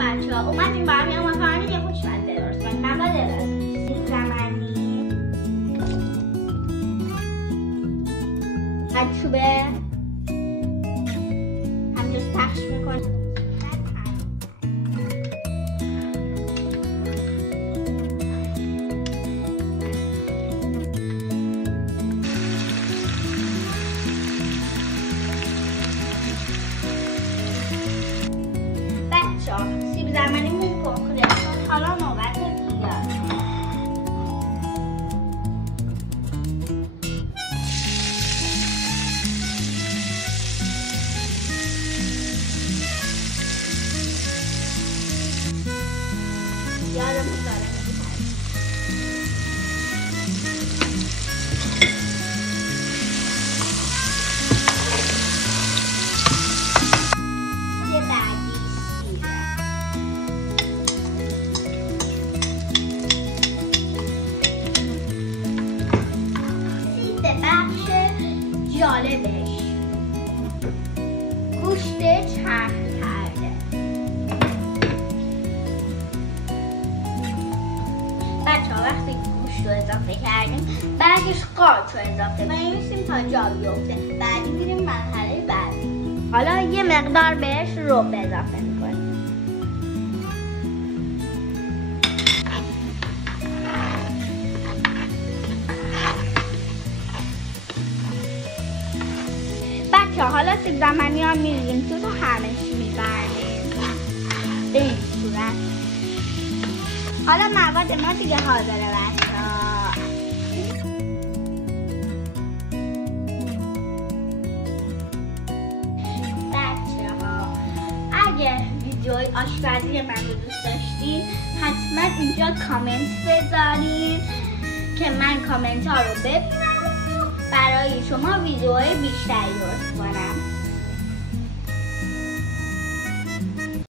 بچه‌ها اومدیم برای ما فهمیدیم یه خوشمزه درست کنیم. مواد لازم: سیب زمینی، چوبه همینجور پخش میکنیم. سیب زمینیمون پخته شد. حالا نوبت پیاز. پیازمون داره می‌پزه. یه بعدی جالبش گوشت چرخ کرده. بچه‌ها وقتی گوشت رو اضافه کردیم بعدش قارچ رو اضافه کنیم تا جا بیفته. بعدی میریم مرحله بعدی. حالا یه مقدار بهش رب اضافه میکنیم. حالا سیب زمینی ها میریزیم تو همش میبریم به این صورت. حالا مواد ما دیگه حاضره بچه‌ها. اگه ویدیوی آشپزی من رو دوست داشتین حتما اینجا کامنت بذارین که من کامنت ها رو ببینم برای شما ویدیوهای بیشتری